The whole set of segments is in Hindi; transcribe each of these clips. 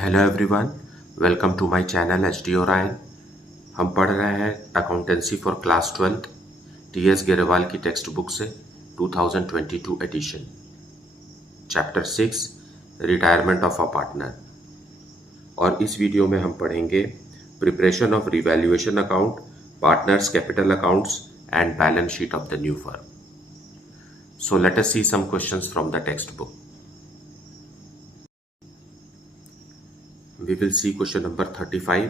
Hello everyone, welcome to my channel H D Orion. हम पढ़ रहे हैं accountancy for class 12 T S Grewal की टेक्स्ट बुक से 2022 edition, chapter 6 retirement of a partner. और इस वीडियो में हम पढ़ेंगे preparation of revaluation account, partners capital accounts and balance sheet of the new firm. So let us see some questions from the text book. We will see question number 35.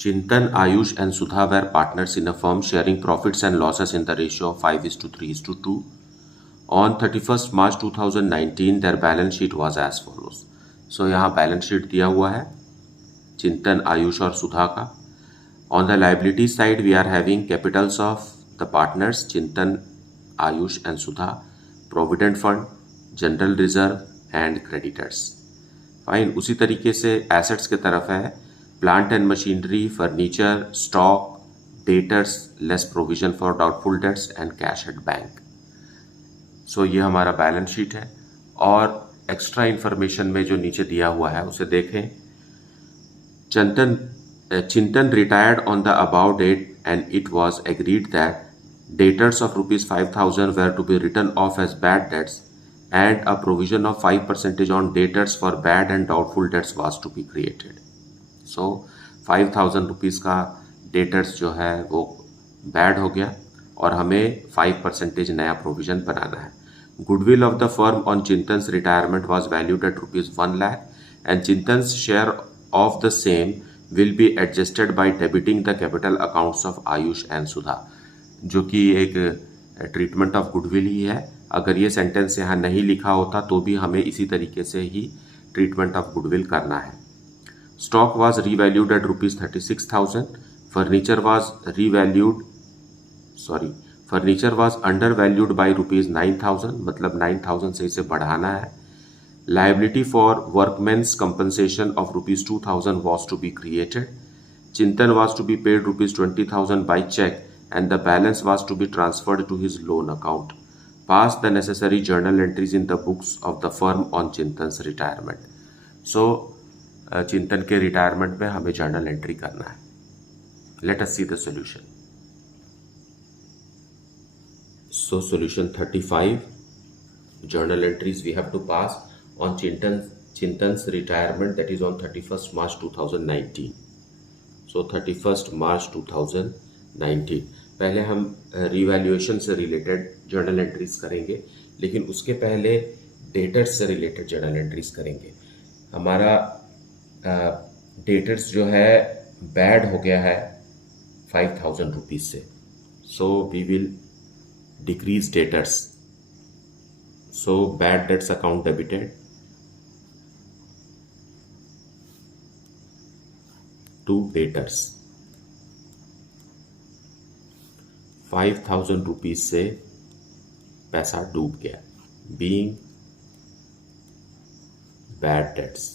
Chintan, Ayush and Sudha were partners in a firm sharing profits and losses in the ratio of 5:3:2. On 31st March 2019, their balance sheet was as follows. So यहाँ balance sheet दिया हुआ है चिंतन, आयुष और सुधा का. On the liability side, we are having capitals of the partners Chintan, Ayush and Sudha, provident fund, general reserve and creditors. Fine. उसी तरीके से एसेट्स के तरफ है plant and machinery, furniture, stock, debtors less provision for doubtful debts and cash at bank. So ये हमारा बैलेंस शीट है. और एक्स्ट्रा इन्फॉर्मेशन में जो नीचे दिया हुआ है उसे देखें. Chintan retired on the above date and it was agreed that debtors of ₹5,000 were to be written off as bad debts and a provision of 5% on debtors for bad and doubtful debts was to be created. So 5,000 rupees का डेटर्स जो है वो बैड हो गया और हमें 5% नया प्रोविजन बनाना है. Goodwill of the firm on Chintan's retirement was valued at ₹1 lakh and Chintan's share of the same will be adjusted by debiting the capital accounts of Ayush and Sudha, जो कि एक ट्रीटमेंट ऑफ गुडविल ही है. अगर ये सेंटेंस यहाँ नहीं लिखा होता तो भी हमें इसी तरीके से ही ट्रीटमेंट ऑफ गुडविल करना है. Stock was revalued at ₹36,000. Furniture was under valued by ₹9,000, मतलब 9,000 से इसे बढ़ाना है. Liability for workmen's compensation of ₹2,000 was to be created. Chintan was to be paid ₹20,000 by cheque and the balance was to be transferred to his loan account. Pass the necessary journal entries in the books of the firm on Chintan's retirement. So, चिंतन के रिटायरमेंट में हमें जर्नल एंट्री करना है. Let us see the solution. So, solution 35, journal entries we have to pass on Chintan's retirement, that is on 31st March 2019. So, 31st March 2019. पहले हम रिवैल्यूएशन से रिलेटेड जर्नल एंट्रीज करेंगे, लेकिन उसके पहले डेटर्स से रिलेटेड जर्नल एंट्रीज करेंगे. हमारा डेटर्स जो है बैड हो गया है 5,000 रुपीज़ से. So we will decrease debtors. So bad debts account debited to debtors. 5,000 rupees से पैसा डूब गया, being bad debts.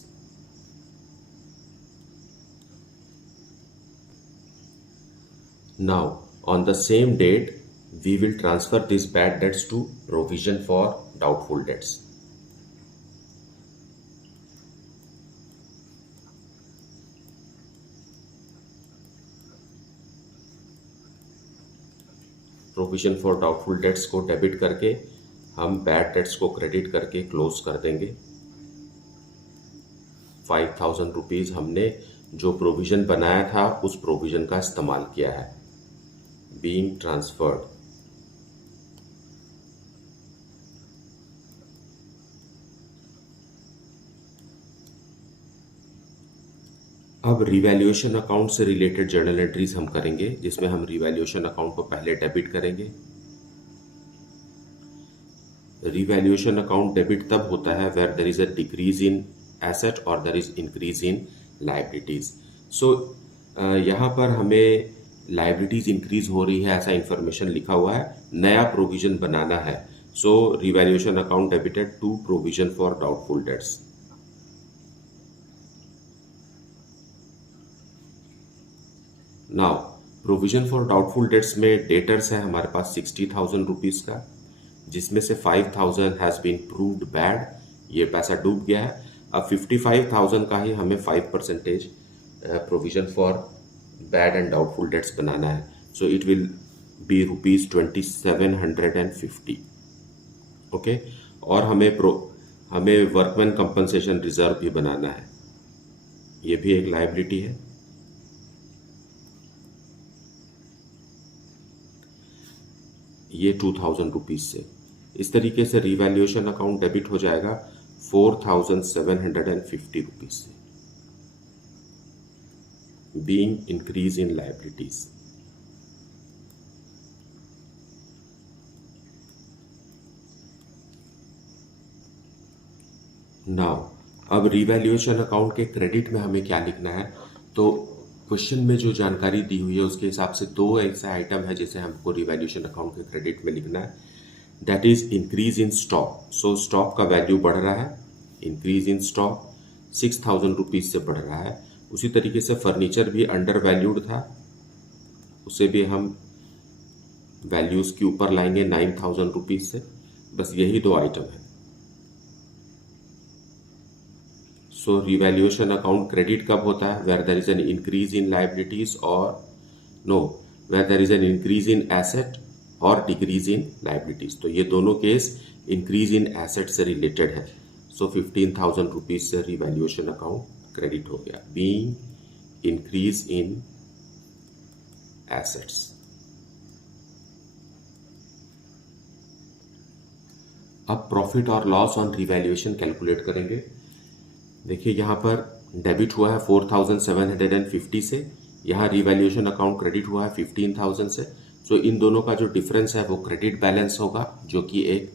Now on the same date we will transfer this bad debts to provision for doubtful debts. Provision for doubtful debts को डेबिट करके हम बैड डेट्स को क्रेडिट करके क्लोज कर देंगे. 5,000 रुपीज़ हमने जो प्रोविजन बनाया था उस प्रोविजन का इस्तेमाल किया है, बीइंग ट्रांसफर्ड. अब रिवैल्यूएशन अकाउंट से रिलेटेड जर्नल एंट्रीज हम करेंगे, जिसमें हम रिवैल्यूएशन अकाउंट को पहले डेबिट करेंगे. रिवैल्यूएशन अकाउंट डेबिट तब होता है where there is a decrease in asset और there is increase in liabilities. So यहाँ पर हमें लायबिलिटीज इंक्रीज हो रही है ऐसा इंफॉर्मेशन लिखा हुआ है, नया प्रोविजन बनाना है. So revaluation account debited to provision for doubtful debts. Now provision for doubtful debts में डेटर्स है हमारे पास 60,000 रुपीज़ का, जिसमें से 5,000 हैज़ बीन प्रूव्ड बैड, ये पैसा डूब गया है. अब 55,000 का ही हमें 5% provision for bad and doubtful debts बनाना है. So it will be ₹2750. Okay. और हमें वर्कमैन कंपनसेशन रिजर्व भी बनाना है. ये भी एक लायबिलिटी है. ये ₹2,000 से. इस तरीके से रिवैल्यूएशन अकाउंट डेबिट हो जाएगा ₹4,750 से. Being increase in liabilities. Now अब रिवैल्यूएशन अकाउंट के क्रेडिट में हमें क्या लिखना है. तो क्वेश्चन में जो जानकारी दी हुई है उसके हिसाब से दो ऐसे आइटम है जिसे हमको रिवैल्यूएशन अकाउंट के क्रेडिट में लिखना है. That is increase in stock. So stock का वैल्यू बढ़ रहा है. इंक्रीज इन स्टॉक ₹6,000 से बढ़ रहा है. उसी तरीके से फर्नीचर भी अंडर वैल्यूड था, उसे भी हम वैल्यूज के ऊपर लाएंगे ₹9,000 से. बस यही दो आइटम है. सो रिवैल्यूएशन अकाउंट क्रेडिट कब होता है? Where there is an increase in liabilities और no, where there is an increase in asset और डिक्रीज इन लायबिलिटीज. तो ये दोनों केस इंक्रीज इन एसेट से रिलेटेड है. सो ₹15,000 से रिवैल्यूएशन अकाउंट क्रेडिट हो गया. Being increase in assets. अब प्रॉफिट और लॉस ऑन रिवैल्यूएशन कैलकुलेट करेंगे. देखिए यहाँ पर डेबिट हुआ है 4,750 से, यहाँ रिवैल्यूएशन अकाउंट क्रेडिट हुआ है 15,000 से. सो इन दोनों का जो डिफरेंस है वो क्रेडिट बैलेंस होगा जो कि एक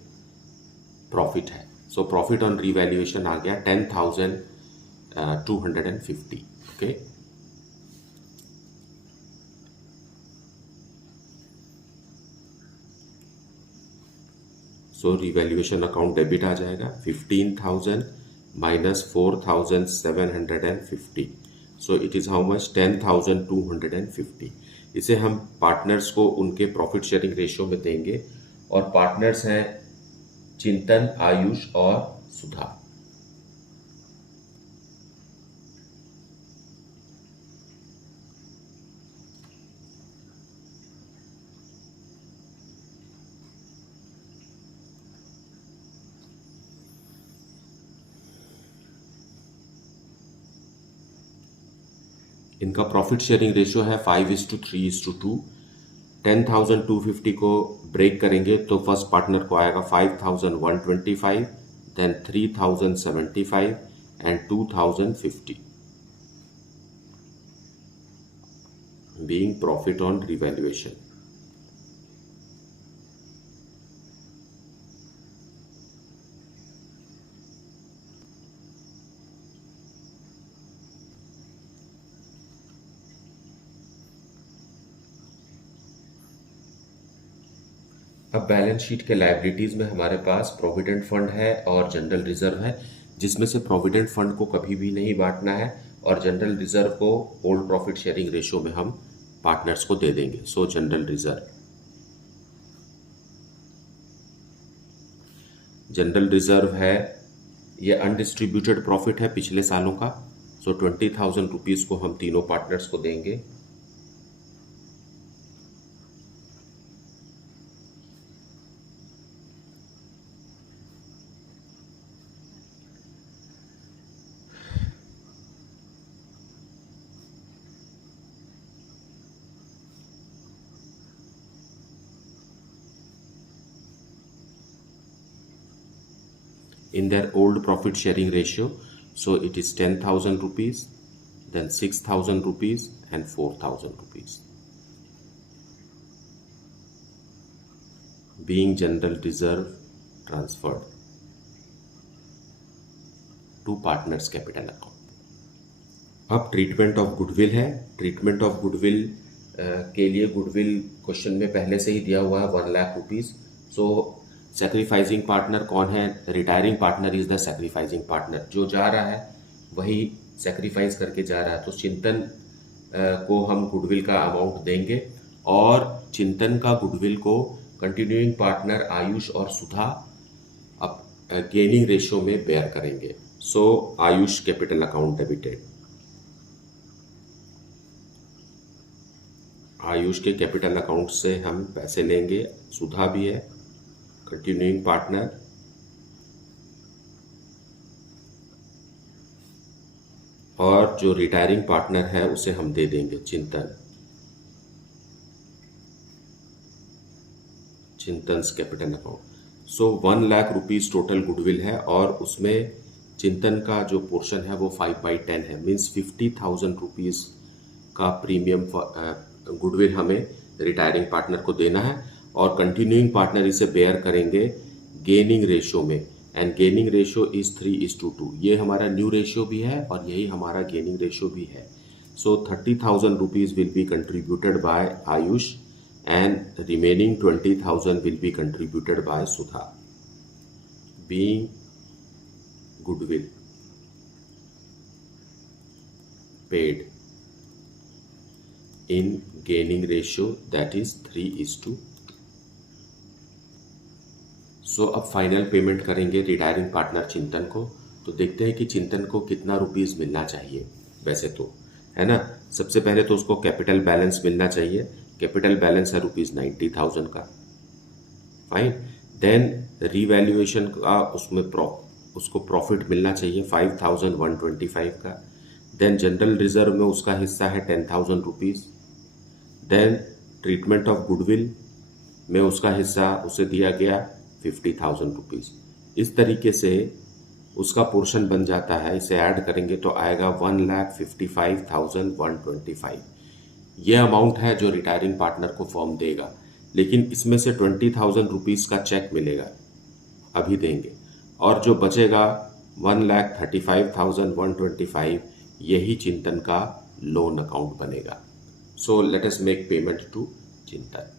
प्रॉफिट है. सो प्रॉफिट ऑन रिवैल्यूएशन आ गया 10,250. ओके. सो रिवैल्यूएशन अकाउंट डेबिट आ जाएगा 15,000 minus 4,750. So it is how much? 10,250. इसे हम पार्टनर्स को उनके प्रॉफिट शेयरिंग रेशियो में देंगे और पार्टनर्स हैं चिंतन, आयुष और सुधा. इनका प्रॉफिट शेयरिंग रेशियो है 5:3:2. 10,250 को ब्रेक करेंगे तो फर्स्ट पार्टनर को आएगा 5,125, then 3,075 and 2,050 being profit on revaluation. अब बैलेंस शीट के लायबिलिटीज में हमारे पास प्रोविडेंट फंड है और जनरल रिजर्व है, जिसमें से प्रोविडेंट फंड को कभी भी नहीं बांटना है और जनरल रिजर्व को ओल्ड प्रॉफिट शेयरिंग रेशियो में हम पार्टनर्स को दे देंगे. सो जनरल रिजर्व है, ये अनडिस्ट्रीब्यूटेड प्रॉफिट है पिछले सालों का. सो 20,000 को हम तीनों पार्टनर्स को देंगे. in their old profit sharing ratio. So it is 10,000 rupees, then 6,000 rupees and 4,000 rupees being general reserve transferred to partners capital account. अब ट्रीटमेंट ऑफ गुडविल है. ट्रीटमेंट ऑफ गुडविल के लिए गुडविल क्वेश्चन में पहले से ही दिया हुआ है 1 लाख रुपीज. सो सैक्रिफाइसिंग पार्टनर कौन है? Retiring partner is the sacrificing partner. जो जा रहा है वही सैक्रिफाइस करके जा रहा है. तो चिंतन को हम गुडविल का अमाउंट देंगे और चिंतन का गुडविल को कंटिन्यूइंग पार्टनर आयुष और सुधा अब गेनिंग रेशियो में बेयर करेंगे. So Ayush capital account debited. Ayush के कैपिटल अकाउंट से हम पैसे लेंगे, सुधा भी है कंटिन्यूइंग पार्टनर, और जो रिटायरिंग पार्टनर है उसे हम दे देंगे चिंतन्स कैपिटल अकाउंट। सो 1 लाख रुपीज टोटल गुडविल है और उसमें चिंतन का जो पोर्शन है वो 5/10 है, मीन्स 50,000 रुपीज का प्रीमियम गुडविल हमें रिटायरिंग पार्टनर को देना है और कंटिन्यूइंग पार्टनर इसे बेयर करेंगे गेनिंग रेशियो में, एंड गेनिंग रेशियो इज 3:2। ये हमारा न्यू रेशियो भी है और यही हमारा गेनिंग रेशियो भी है। सो 30,000 rupees will be contributed bye Ayush and remaining 20,000 will be contributed by Sudha, being goodwill paid in gaining ratio that is 3:2। सो अब फाइनल पेमेंट करेंगे रिटायरिंग पार्टनर चिंतन को। तो देखते हैं कि चिंतन को कितना रुपीस मिलना चाहिए। वैसे तो है ना, सबसे पहले तो उसको कैपिटल बैलेंस मिलना चाहिए। कैपिटल बैलेंस है ₹90,000 का, फाइन। देन रीवैल्यूएशन का उसमें उसको प्रॉफिट मिलना चाहिए 5,125 का। देन जनरल रिजर्व में उसका हिस्सा है 10,000 rupees. Then treatment of goodwill में उसका हिस्सा उसे दिया गया 50,000 रुपीज़। इस तरीके से उसका पोर्शन बन जाता है। इसे ऐड करेंगे तो आएगा 1,55,125। ये अमाउंट है जो रिटायरिंग पार्टनर को फर्म देगा, लेकिन इसमें से 20,000 रुपीज़ का चेक मिलेगा, अभी देंगे, और जो बचेगा 1,35,125 यही चिंतन का लोन अकाउंट बनेगा। So let us make payment to Chintan,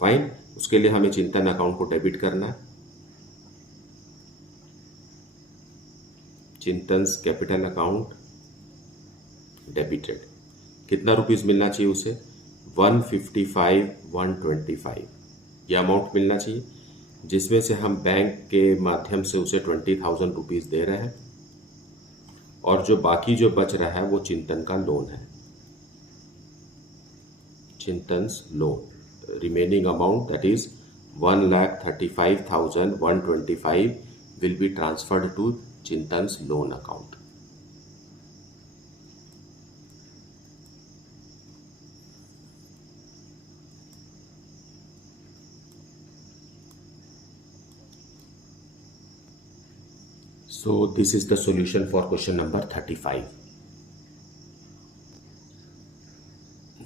fine. उसके लिए हमें चिंतन अकाउंट को डेबिट करना है। Chintan's capital account debited. कितना रुपीस मिलना चाहिए उसे? 155,125 यह अमाउंट मिलना चाहिए, जिसमें से हम बैंक के माध्यम से उसे 20,000 रुपीज़ दे रहे हैं, और जो बाकी जो बच रहा है वो चिंतन का लोन है, Chintan's loan. Remaining amount that is 1,35,125 will be transferred to Chintan's loan account. So this is the solution for question number 35.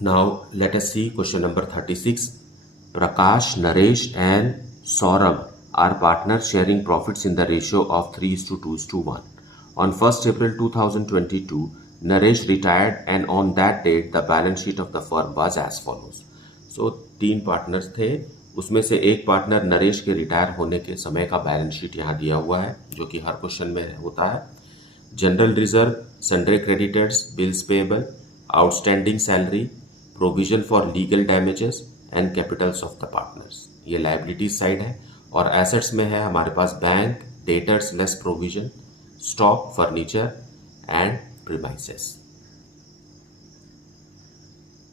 Now let us see question number 36. Prakash, Naresh and Saurabh are partners sharing profits in the ratio of 3:2:1. On 1st April 2022, Naresh retired and on that date the balance sheet of the firm was as follows. So 3 partners थे, उसमें से एक पार्टनर नरेश के रिटायर होने के समय का बैलेंस शीट यहाँ दिया हुआ है, जो कि हर क्वेश्चन में होता है। General reserve, sundry creditors, bills payable, outstanding salary, provision for legal damages and capitals of the partners, ये लायबिलिटीज साइड है। और एसेट्स में है हमारे पास bank, debtors less provision, stock, furniture and premises.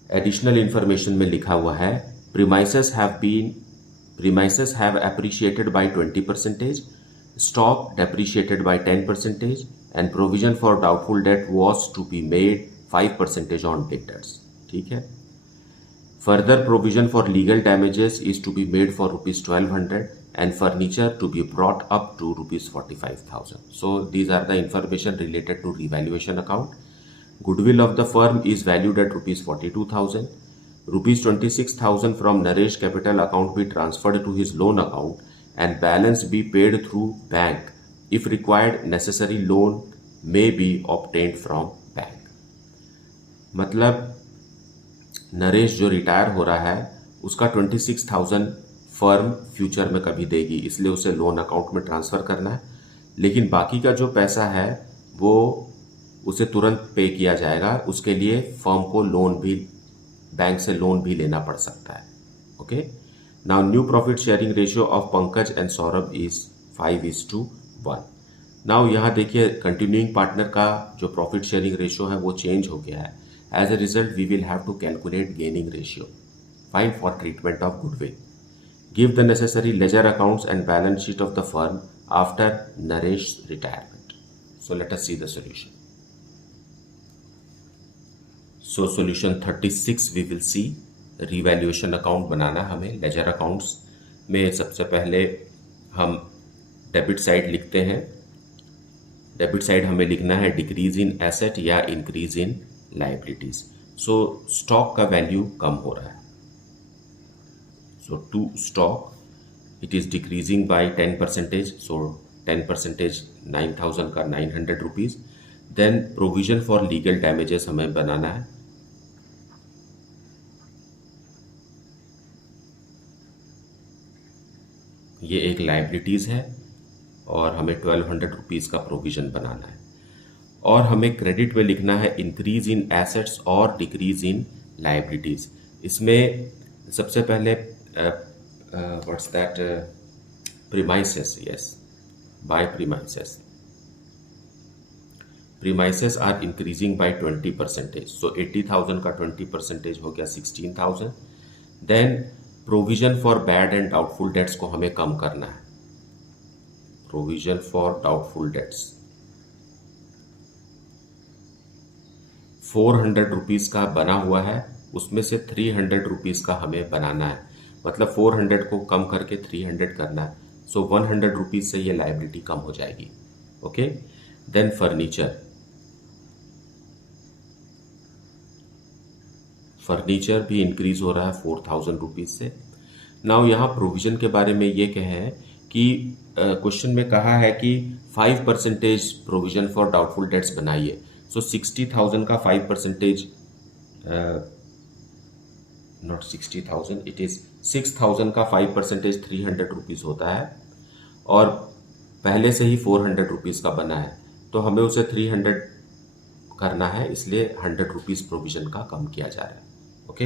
Additional information में लिखा हुआ है premises have appreciated by 20%, stock depreciated by 10%, and provision for doubtful debt was to be made 5% on debtors। ठीक है। Further provision for legal damages is to be made for ₹1,200 and furniture to be brought up to ₹45,000। So these are the information related to revaluation account. Goodwill of the firm is valued at ₹42,000. ₹26,000 from Naresh capital account be transferred to his loan account and balance be paid through bank. If required, necessary loan may be obtained from bank। मतलब नरेश जो रिटायर हो रहा है उसका 26,000 फर्म फ्यूचर में कभी देगी, इसलिए उसे लोन अकाउंट में ट्रांसफ़र करना है। लेकिन बाकी का जो पैसा है वो उसे तुरंत पे किया जाएगा, उसके लिए फर्म को लोन भी, बैंक से लोन भी लेना पड़ सकता है। Okay, now new profit sharing ratio of Pankaj and Saurabh is 5:1। Now यहाँ देखिए कंटिन्यूइंग पार्टनर का जो प्रॉफिट शेयरिंग रेशियो है वो चेंज हो गया है. As a result we will have to calculate gaining ratio. Find for treatment of goodwill. Give the necessary ledger accounts and balance sheet of the firm after Naresh's retirement. So let us see the solution. So solution 36 we will see. Revaluation account बनाना हमें. Ledger accounts में सबसे पहले हम डेबिट साइड लिखते हैं. डेबिट साइड हमें लिखना है डिक्रीज इन एसेट या increase in liabilities. So stock का वैल्यू कम हो रहा है. So to stock, it is decreasing by 10%. So 10% 9,000 का 900 rupees. Then provision for legal damages हमें बनाना है. ये एक लाइबिलिटीज़ है और हमें 1200 रुपीज़ का प्रोविज़न बनाना है. और हमें क्रेडिट में लिखना है इंक्रीज इन एसेट्स और डिक्रीज इन लाइबिलिटीज़. इसमें सबसे पहले what's that premises. Yes, by premises are increasing by 20%. So 80,000 का 20% हो गया 16,000. Then provision for bad and doubtful debts को हमें कम करना है. Provision for doubtful debts 400 rupees का बना हुआ है. उसमें से 300 रुपीज़ का हमें बनाना है. मतलब 400 को कम करके 300 करना है. सो 100 रुपीज़ से ये लाइबिलिटी कम हो जाएगी. ओके. देन फर्नीचर भी इंक्रीज हो रहा है 4,000 रुपीज़ से. नाउ यहाँ प्रोविजन के बारे में ये कहें कि क्वेश्चन में कहा है कि 5% प्रोविजन फॉर डाउटफुल डेट्स बनाइए. सो 60,000 का 5%, नॉट 60,000, इट इज़ 6,000 का 5% 300 रुपीज़ होता है. और पहले से ही 400 रुपीज़ का बना है तो हमें उसे 300 करना है, इसलिए 100 रुपीज़ प्रोविजन का कम किया जा रहा है. Okay.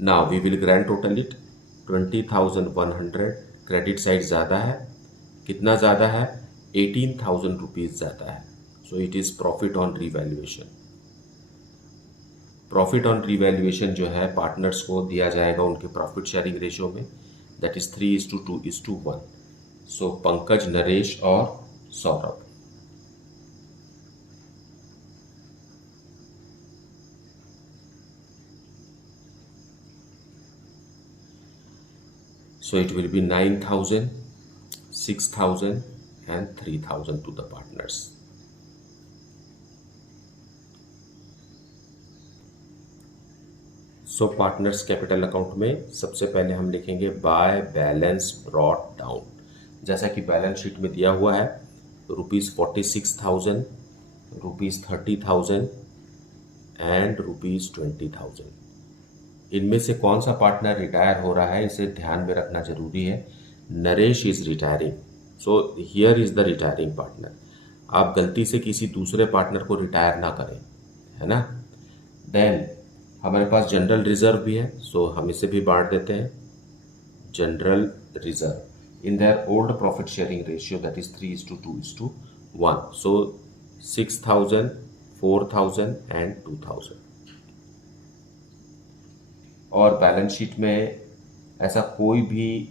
Now we will grand total it 20,100. Credit side ज़्यादा है. कितना ज़्यादा है? 18,000 रुपीज़ ज़्यादा है. So it is profit on revaluation. Profit on revaluation जो है पार्टनर्स को दिया जाएगा उनके प्रॉफिट शेयरिंग रेशियो में. That is 3:2:1. So Pankaj, Naresh और Saurabh. So it will be 9,000, 6,000 and 3,000 to the partners. So partners capital account में सबसे पहले हम लिखेंगे बाय बैलेंस ब्रॉट डाउन. जैसा कि बैलेंस शीट में दिया हुआ है ₹46,000, ₹30,000 एंड ₹20,000. इनमें से कौन सा पार्टनर रिटायर हो रहा है इसे ध्यान में रखना जरूरी है. Naresh is retiring. So here is the retiring partner. आप गलती से किसी दूसरे पार्टनर को रिटायर ना करें, है ना. देन हमारे पास जनरल रिजर्व भी है. सो हम इसे भी बांट देते हैं. General reserve in their old profit sharing ratio that is 3:2:1. So 6,000, 4,000 and 2,000. और बैलेंस शीट में ऐसा कोई भी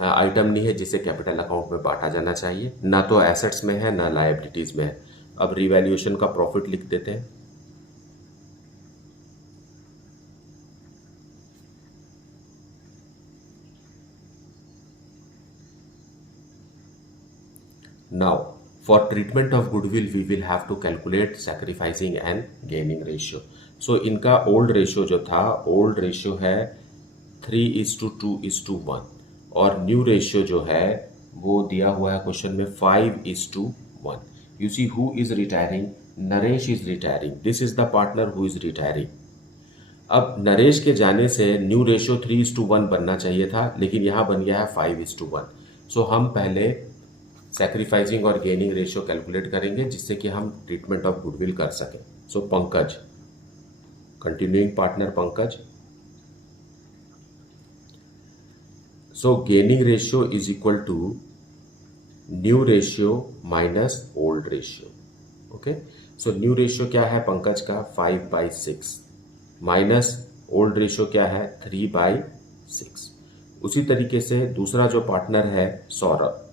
आइटम नहीं है जिसे कैपिटल अकाउंट में बांटा जाना चाहिए. ना तो एसेट्स में है ना लायबिलिटीज में है. अब रिवैल्यूएशन का प्रॉफिट लिख देते हैं. Now, for treatment of goodwill, we will have to calculate sacrificing and gaining ratio. So, इनका old ratio जो था, old ratio है 3:2:1 और new ratio जो है वो दिया हुआ है क्वेश्चन में 5:1. You see who is retiring? Naresh is retiring. This is the partner who is retiring. अब नरेश के जाने से न्यू रेशियो 3:1 बनना चाहिए था, लेकिन यहाँ बन गया है 5:1. सो हम पहले सैक्रिफाइसिंग और गेनिंग रेशियो कैलकुलेट करेंगे जिससे कि हम ट्रीटमेंट ऑफ गुडविल कर सकें. So Pankaj, continuing partner Pankaj. So gaining ratio is equal to new ratio minus old ratio. Okay, so new ratio क्या है पंकज का 5/6 माइनस ओल्ड रेशियो क्या है 3/6। उसी तरीके से दूसरा जो पार्टनर है सौरभ,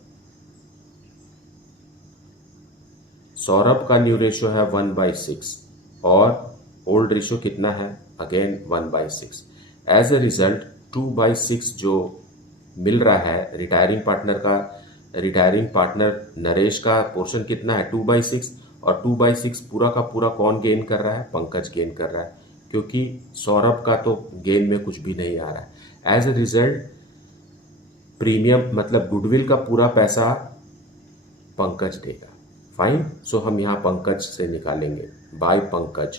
सौरभ का न्यू रेशियो है 1/6 और ओल्ड रेशियो कितना है अगेन 1/6। एज ए रिजल्ट 2/6 जो मिल रहा है रिटायरिंग पार्टनर का, रिटायरिंग पार्टनर नरेश का पोर्शन कितना है 2/6 और 2/6 पूरा का पूरा कौन गेन कर रहा है पंकज गेन कर रहा है, क्योंकि सौरभ का तो गेन में कुछ भी नहीं आ रहा है। एज ए रिजल्ट प्रीमियम मतलब गुडविल का पूरा पैसा पंकज देगा। फाइन, सो हम यहां पंकज से निकालेंगे by Pankaj.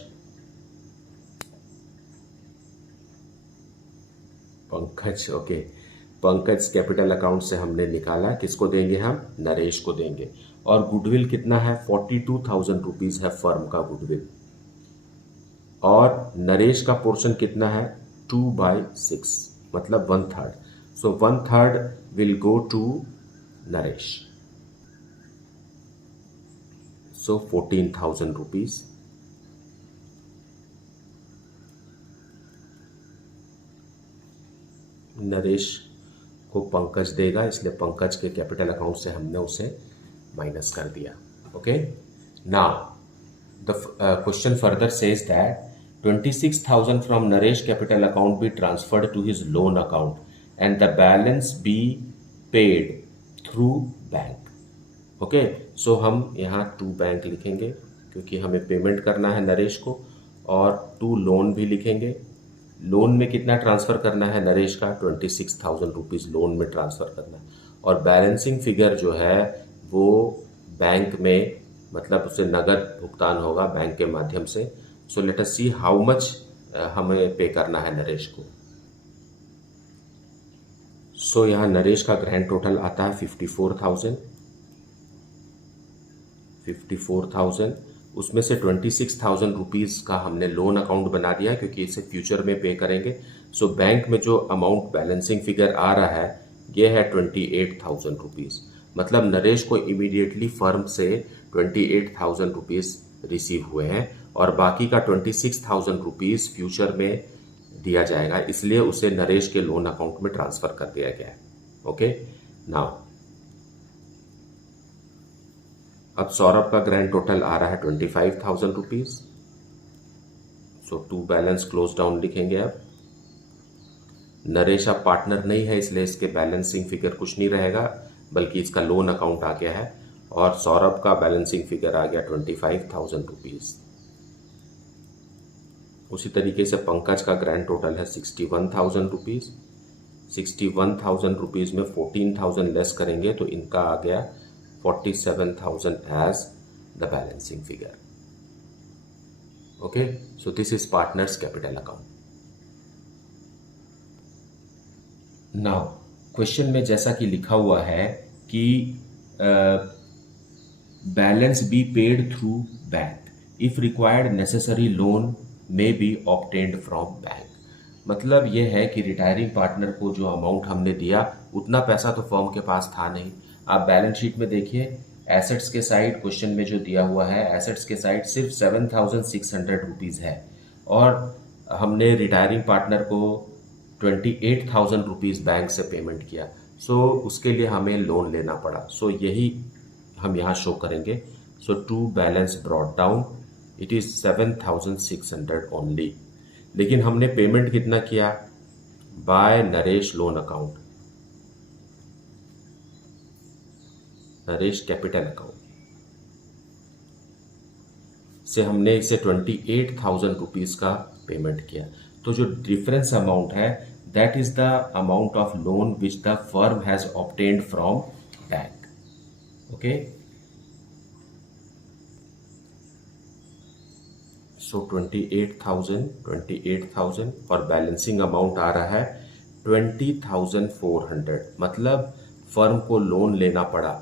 Pankaj okay, Pankaj capital account से हमने निकाला, किसको देंगे हम नरेश को देंगे। और गुडविल कितना है 42,000 रुपीज है फर्म का गुडविल, और नरेश का पोर्शन कितना है 2/6 मतलब 1/3, so 1/3 will go to Naresh, so 14,000 rupees. Naresh को पंकज देगा, इसलिए पंकज के कैपिटल अकाउंट से हमने उसे माइनस कर दिया। Okay, now the question further says that 26,000 from Naresh capital account be transferred to his loan account and the balance be paid through bank. Okay, so हम यहाँ टू बैंक लिखेंगे क्योंकि हमें पेमेंट करना है नरेश को, और टू लोन भी लिखेंगे। लोन में कितना ट्रांसफ़र करना है नरेश का 26,000 रुपीज़ लोन में ट्रांसफ़र करना है, और बैलेंसिंग फिगर जो है वो बैंक में मतलब उसे नगद भुगतान होगा बैंक के माध्यम से। सो let us see how much हमें पे करना है नरेश को। सो यहाँ नरेश का ग्रैंड टोटल आता है 54,000। उसमें से 26,000 रुपीज़ का हमने लोन अकाउंट बना दिया क्योंकि इसे फ्यूचर में पे करेंगे। सो बैंक में जो अमाउंट बैलेंसिंग फिगर आ रहा है ये है 28,000 रुपीज़, मतलब नरेश को इमीडिएटली फर्म से 28,000 रुपीज़ रिसीव हुए हैं और बाकी का 26,000 रुपीज़ फ्यूचर में दिया जाएगा, इसलिए उसे नरेश के लोन अकाउंट में ट्रांसफ़र कर दिया गया है। ओके, नाउ अब सौरभ का ग्रैंड टोटल आ रहा है 25,000 rupees. So to balance close down लिखेंगे। अब नरेश अब पार्टनर नहीं है इसलिए इसके बैलेंसिंग फिगर कुछ नहीं रहेगा, बल्कि इसका लोन अकाउंट आ गया है, और सौरभ का बैलेंसिंग फिगर आ गया 25,000 रुपीज़। उसी तरीके से पंकज का ग्रैंड टोटल है 61,000 रुपीज़। 61,000 रुपीज़ में 14,000 लेस करेंगे तो इनका आ गया 47,000 as the balancing figure. Okay, so this is partners capital account. Now question में जैसा कि लिखा हुआ है कि balance be paid through bank if required necessary loan may be obtained from bank. मतलब यह है कि रिटायरिंग पार्टनर को जो अमाउंट हमने दिया उतना पैसा तो फर्म के पास था नहीं। आप बैलेंस शीट में देखिए, एसेट्स के साइड क्वेश्चन में जो दिया हुआ है एसेट्स के साइड सिर्फ 7,600 रुपीज़ है, और हमने रिटायरिंग पार्टनर को 28,000 रुपीज़ बैंक से पेमेंट किया। सो उसके लिए हमें लोन लेना पड़ा। सो यही हम यहाँ शो करेंगे। So to balance brought down it is 7,600 only, लेकिन हमने पेमेंट कितना किया by Naresh loan account, Naresh capital account से हमने इसे 28,000 रुपीज़ का पेमेंट किया। तो जो डिफरेंस अमाउंट है that is the amount of loan which the firm has obtained from bank. Okay, so 28,000 और बैलेंसिंग अमाउंट आ रहा है 20,400, मतलब फर्म को लोन लेना पड़ा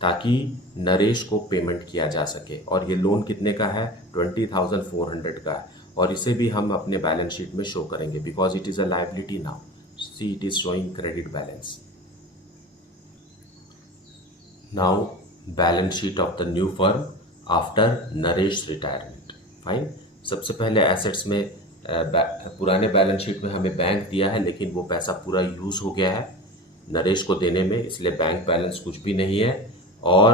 ताकि नरेश को पेमेंट किया जा सके, और ये लोन कितने का है 20,400 का है, और इसे भी हम अपने बैलेंस शीट में शो करेंगे because it is a liability now. See it is showing credit balance. Now balance sheet of the new firm after Naresh retirement. Fine. सबसे पहले एसेट्स में पुराने बैलेंस शीट में हमें बैंक दिया है, लेकिन वो पैसा पूरा यूज़ हो गया है नरेश को देने में, इसलिए बैंक बैलेंस कुछ भी नहीं है. और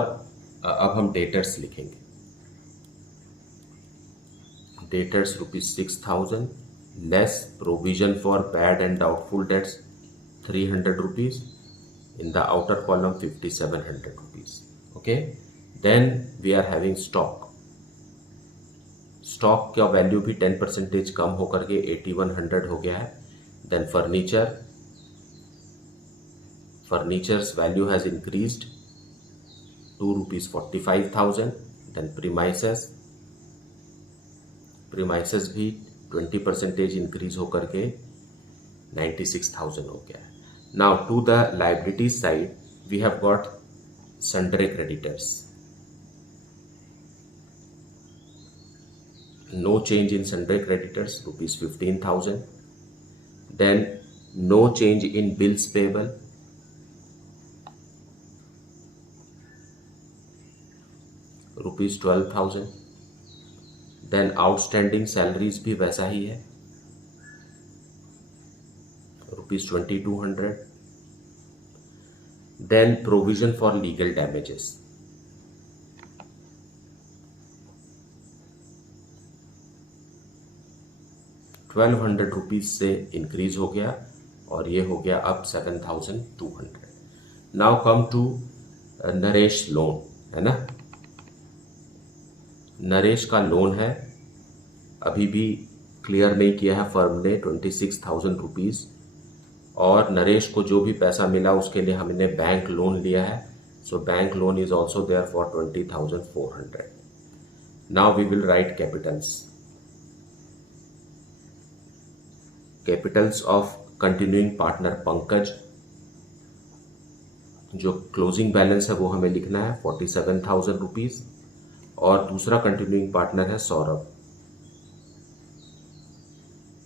अब हम डेटर्स लिखेंगे. Debtors ₹6,000 less provision for bad and doubtful dates ₹300. In the outer column 5,700 rupees. Okay, then we are having stock. Stock का वैल्यू भी 10% कम होकर के 8,100 हो गया है. Then furnitures value has increased to ₹45,000. Then premises भी 20% इंक्रीज होकर के 96,000 हो गया है. Now to the liabilities side, we have got sundry creditors. No change in sundry creditors, ₹15,000. Then no change in bills payable, ₹12,000. Then outstanding salaries भी वैसा ही है, ₹2,200. Then provision for legal damages, ₹1,200 से इंक्रीज हो गया और ये हो गया अब 7,200. Now come to Naresh loan, है ना. नरेश का लोन है, अभी भी क्लियर नहीं किया है फर्म ने, ₹26,000. और नरेश को जो भी पैसा मिला उसके लिए हमने बैंक लोन लिया है. So bank loan is also there for 20,400. Now we will write capitals of continuing partner Pankaj. जो क्लोजिंग बैलेंस है वो हमें लिखना है ₹47,000. और दूसरा कंटिन्यूइंग पार्टनर है सौरभ,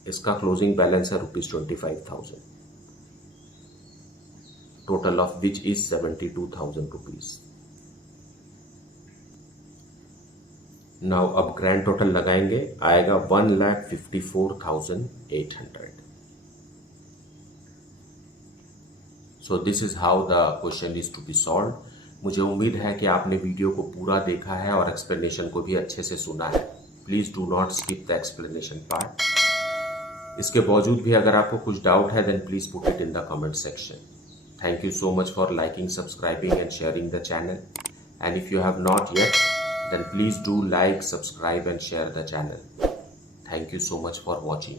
इसका क्लोजिंग बैलेंस है ₹25,000. total of which is ₹72,000. Now अब ग्रैंड टोटल लगाएंगे, आएगा 1,54,800. So this is how the question is to be solved. मुझे उम्मीद है कि आपने वीडियो को पूरा देखा है और एक्सप्लेनेशन को भी अच्छे से सुना है. Please do not skip the explanation part. इसके बावजूद भी अगर आपको कुछ डाउट है, then please put it in the comment section. Thank you so much for liking, subscribing and sharing the channel. And if you have not yet, then please do like, subscribe and share the channel. Thank you so much for watching.